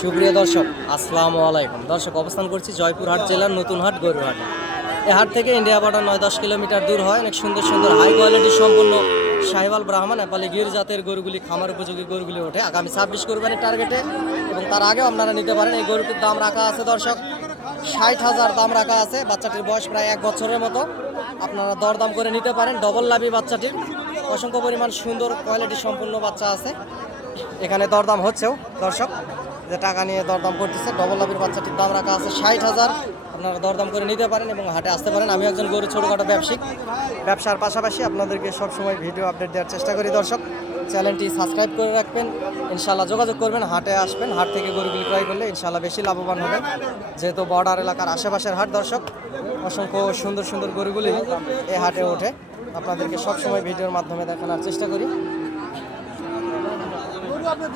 সুপ্রিয় দর্শক, আসসালামু আলাইকুম। দর্শক, অবস্থান করছি জয়পুরহাট জেলার নতুনহাট গরুহাটে। এই হাট থেকে ইন্ডিয়া বর্ডার 9-10 কিলোমিটার দূর হয়। অনেক সুন্দর সুন্দর হাই কোয়ালিটি সম্পন্ন সাহিওয়াল, ব্রাহ্মণ, নেপালি গির জাতের গরুগুলি, খামার উপযোগী গরুগুলি ওঠে আগামী 26 কোরবানির টার্গেটে। এবং তার আগেও আপনারা নিতে পারেন। এই গরুটির দাম রাখা আছে দর্শক 60,000 দাম রাখা আছে। বাচ্চাটির বয়স প্রায় 1 বছরের মতো। আপনারা দরদাম করে নিতে পারেন। ডবল লাভি বাচ্চাটির, অসংখ্য পরিমাণ সুন্দর কোয়ালিটি সম্পন্ন বাচ্চা আছে। এখানে দরদাম হচ্ছেও দর্শক, যে টাকা নিয়ে দরদাম করতেছে। ডবল লাভের বাচ্চাটির দাম রাখা আছে 60,000। আপনারা দরদাম করে নিতে পারেন এবং হাটে আসতে পারেন। আমি একজন গরু ছোটোখাটো ব্যবসায়িক, ব্যবসার পাশাপাশি আপনাদেরকে সবসময় ভিডিও আপডেট দেওয়ার চেষ্টা করি। দর্শক, চ্যানেলটি সাবস্ক্রাইব করে রাখবেন। ইনশাল্লাহ যোগাযোগ করবেন, হাটে আসবেন। হাট থেকে গরুগুলি ক্রয় করলে ইনশাল্লাহ বেশি লাভবান হবেন, যেহেতু বর্ডার এলাকার আশেপাশের হাট। দর্শক, অসংখ্য সুন্দর সুন্দর গরুগুলি এই হাটে ওঠে। আপনাদেরকে সবসময় ভিডিওর মাধ্যমে দেখানোর চেষ্টা করি।